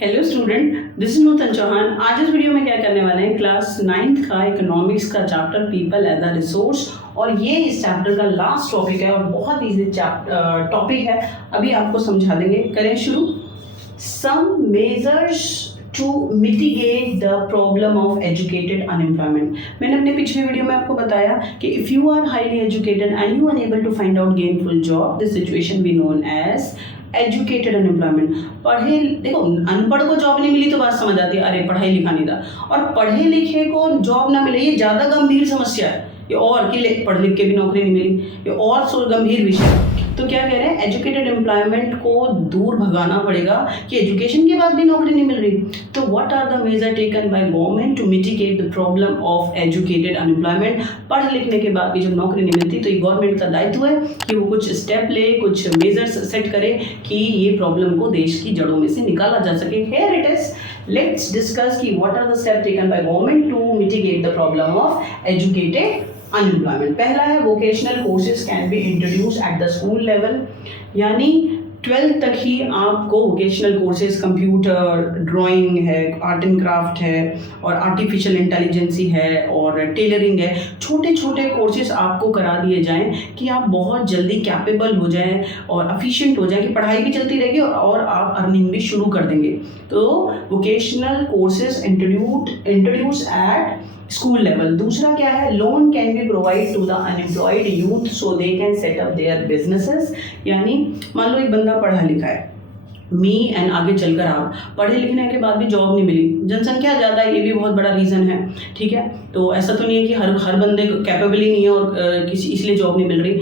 Hello student, this is नूतन चौहान। आज इस video में क्या करने वाले हैं, क्लास 9th का इकोनॉमिक्स का chapter people as a resource, और ये इस चैप्टर का लास्ट टॉपिक है और बहुत इजी टॉपिक है। अभी आपको समझा देंगे। करें शुरू। Some measures to mitigate the problem of educated unemployment. मैंने अपने पिछले वीडियो में आपको बताया कि if you are highly educated and you unable to find out gainful job, this situation be known as educated unemployment. पढ़े देखो, अनपढ़ को जॉब नहीं मिली तो बात समझ आती है, अरे पढ़ाई लिखा नहीं था, और पढ़े लिखे को जॉब ना मिले ये ज़्यादा गंभीर समस्या है। ये और कि पढ़ लिख के भी नौकरी नहीं मिली, ये और गंभीर विषय है। तो क्या कह रहे हैं, एजुकेटेड एम्प्लॉयमेंट को दूर भगाना पड़ेगा कि एजुकेशन के बाद भी नौकरी नहीं मिल रही। तो what are the major taken by government to mitigate the problem of educated unemployment. पढ़ लिखने के बाद भी जब नौकरी नहीं मिलती तो ये गवर्नमेंट का दायित्व है कि वो कुछ स्टेप ले, कुछ मेजर्स सेट करे कि ये प्रॉब्लम को देश की जड़ों में से निकाला जा सके। Here it is, let's discuss कि what are the step taken by government to mitigate the problem of educated unemployment. पहला है vocational courses can be introduce at the school level, यानी 12th तक ही आपको वोकेशनल कोर्सेज, कंप्यूटर, ड्राइंग है, art and craft है, और artificial intelligence है, और टेलरिंग है। छोटे छोटे कोर्सेज आपको करा दिए जाएं कि आप बहुत जल्दी कैपेबल हो जाएं और एफिशिएंट हो जाएं, कि पढ़ाई भी चलती रहेगी और आप अर्निंग भी शुरू कर देंगे। तो vocational courses introduce at school level. दूसरा क्या है, loan can be provide to the unemployed youth so they can set up their businesses. यानी मान लो एक बंदा पढ़ा लिखा है, मी एंड आगे चलकर आप पढ़े लिखने के बाद भी जॉब नहीं मिली, जनसंख्या ज़्यादा है, ये भी बहुत बड़ा रीज़न है। ठीक है, तो ऐसा तो नहीं है कि हर बंदे कैपेबल ही नहीं है और किसी इसलिए जॉब नहीं मिल रही।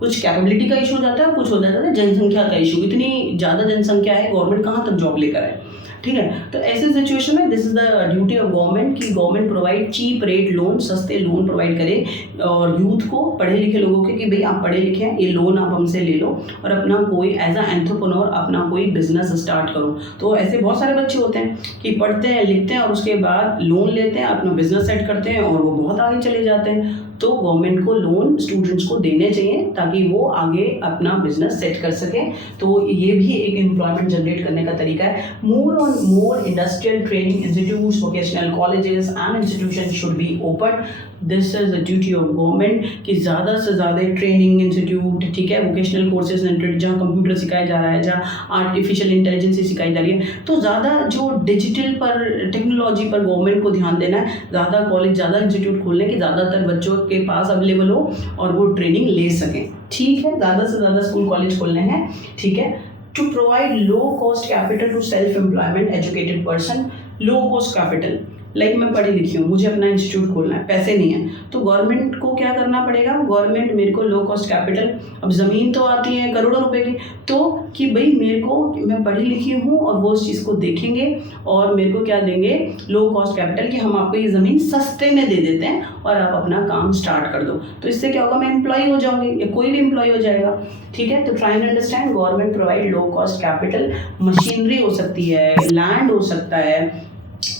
कुछ कैपेबिलिटी का इशू हो जाता है, कुछ हो जाता है जनसंख्या का इशू। इतनी ज़्यादा जनसंख्या है, गवर्नमेंट कहाँ तक जॉब लेकर आए। ठीक है, तो ऐसे सिचुएशन में this is the duty of government कि government provide cheap rate loan, सस्ते लोन प्रोवाइड करे और यूथ को, पढ़े लिखे लोगों के, कि भाई आप पढ़े लिखे हैं, ये लोन आप हमसे ले लो और अपना कोई एज अ एंटरप्रेन्योर अपना कोई बिजनेस स्टार्ट करो। तो ऐसे बहुत सारे बच्चे होते हैं कि पढ़ते हैं, लिखते हैं और उसके बाद लोन लेते हैं, अपना बिजनेस सेट करते हैं और वो बहुत आगे चले जाते हैं। तो गवर्नमेंट को लोन स्टूडेंट्स को देने चाहिए ताकि वो आगे अपना बिजनेस सेट कर सकें। तो ये भी एक एम्प्लॉयमेंट जनरेट करने का तरीका है। More industrial training institutes, vocational colleges and institution should be open. This is the duty of government कि ज़्यादा से ज़्यादा ट्रेनिंग इंस्टीट्यूट, ठीक है, वोकेशनल कोर्सेज जहाँ कंप्यूटर सिखाया जा रहा है, जहाँ आर्टिफिशियल इंटेलिजेंस सिखाई जा रही है, तो ज़्यादा जो डिजिटल पर, टेक्नोलॉजी पर गवर्नमेंट को ध्यान देना है। ज़्यादा कॉलेज, ज़्यादा इंस्टीट्यूट खोलने की, ज़्यादातर बच्चों के पास अवेलेबल हो और वो ट्रेनिंग ले सकें। ठीक है, ज़्यादा से ज़्यादा स्कूल कॉलेज खोलने हैं। ठीक है, to provide low cost capital to self employment educated person. Low cost capital, like मैं पढ़ी लिखी हूँ, मुझे अपना इंस्टीट्यूट खोलना है, पैसे नहीं है, तो गवर्नमेंट को क्या करना पड़ेगा, गवर्नमेंट मेरे को लो कॉस्ट कैपिटल, अब ज़मीन तो आती है करोड़ों रुपए की, तो कि भाई मेरे को, मैं पढ़ी लिखी हूँ और वो उस चीज़ को देखेंगे और मेरे को क्या देंगे, लो कॉस्ट कैपिटल, कि हम आपको ये ज़मीन सस्ते में दे देते हैं और आप अपना काम स्टार्ट कर दो। तो इससे क्या होगा, मैं एम्प्लॉय हो जाऊँगी या कोई भी एम्प्लॉय हो जाएगा। ठीक है, तो try and understand, government provide low cost capital. Machinery हो सकती है, लैंड हो सकता है,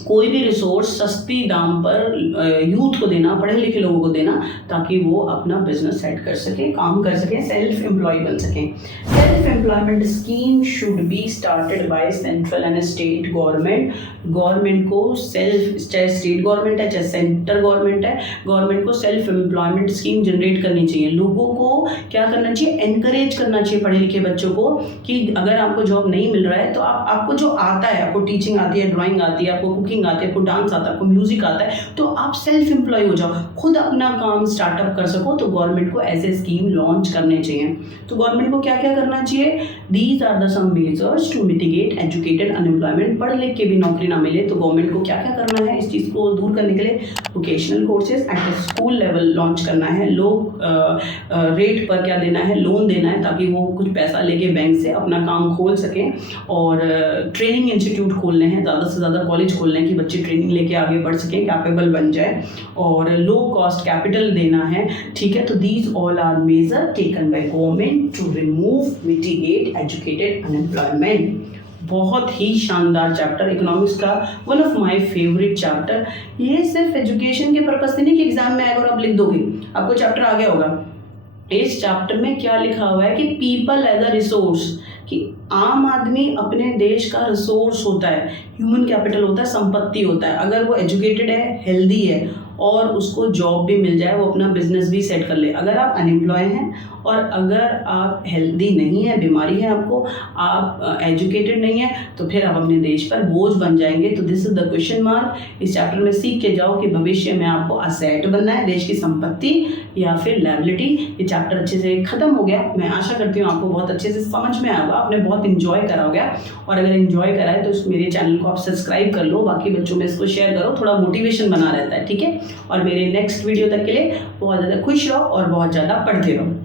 कोई भी रिसोर्स सस्ती दाम पर यूथ को देना, पढ़े लिखे लोगों को देना, ताकि वो अपना बिजनेस सेट कर सके, काम कर सके, सेल्फ एम्प्लॉय बन सकें। Self employment scheme should be started by central and state government. Government को सेल्फ, चाहे स्टेट गवर्नमेंट है चाहे सेंटर गवर्नमेंट है, गवर्नमेंट को सेल्फ एम्प्लॉयमेंट स्कीम जनरेट करनी चाहिए। लोगों को क्या करना चाहिए, एनकरेज करना चाहिए पढ़े लिखे बच्चों को कि अगर आपको जॉब नहीं मिल रहा है तो आपको जो आता है, आपको टीचिंग आती है, ड्राइंग आती है, आपको कुकिंग आती है, आपको डांस आता है, आपको म्यूजिक आता है, तो आप सेल्फ एम्प्लॉय हो जाओ, खुद अपना काम स्टार्टअप कर सको। तो गवर्नमेंट को ऐसे स्कीम लॉन्च करने चाहिए। तो गवर्नमेंट को क्या क्या करना चाहिए, these are the some measures to mitigate educated unemployment. पढ़ लिख के भी नौकरी ना मिले तो गवर्नमेंट को क्या क्या करना है, इस चीज़ को दूर करने के लिए vocational courses eight school level launch करना है। लो रेट पर क्या देना है, लोन देना है, ताकि वो कुछ पैसा लेके बैंक से अपना काम खोल सकें। और ट्रेनिंग इंस्टीट्यूट खोलने हैं, ज़्यादा से ज़्यादा कॉलेज खोलने हैं कि बच्चे ट्रेनिंग लेके आगे बढ़ सकें, कैपेबल बन जाए, और लो कॉस्ट कैपिटल देना है। ठीक है, तो these all are major taken by government to remove, mitigate educated unemployment. बहुत ही शानदार चैप्टर, इकोनॉमिक्स का one of my favourite chapter. ये सिर्फ एजुकेशन के पर्पज से नहीं कि एग्जाम में आएगा और आप लिख दोगे, आपको चैप्टर आ गया होगा। इस चैप्टर में क्या लिखा हुआ है कि पीपल एज अ रिसोर्स, कि आम आदमी अपने देश का रिसोर्स होता है, ह्यूमन कैपिटल होता है, संपत्ति होता है। अगर वो एजुकेटेड है, हेल्दी है और उसको जॉब भी मिल जाए, वो अपना बिजनेस भी सेट कर ले। अगर आप अनएम्प्लॉय हैं और अगर आप हेल्दी नहीं है, बीमारी है आपको, आप एजुकेटेड नहीं है, तो फिर आप अपने देश पर बोझ बन जाएंगे। तो this is the question mark. इस चैप्टर में सीख के जाओ कि भविष्य में आपको असेट बनना है, देश की संपत्ति या फिर लायबिलिटी। ये चैप्टर अच्छे से खत्म हो गया। मैं आशा करती हूँ आपको बहुत अच्छे से समझ में आया होगा, आपने बहुत इंजॉय करा होगा। और अगर इंजॉय करा है तो मेरे चैनल को आप सब्सक्राइब कर लो, बाकी बच्चों में इसको शेयर करो, थोड़ा मोटिवेशन बना रहता है, ठीक है। और मेरे नेक्स्ट वीडियो तक के लिए बहुत ज़्यादा खुश रहो और बहुत ज़्यादा पढ़ते रहो।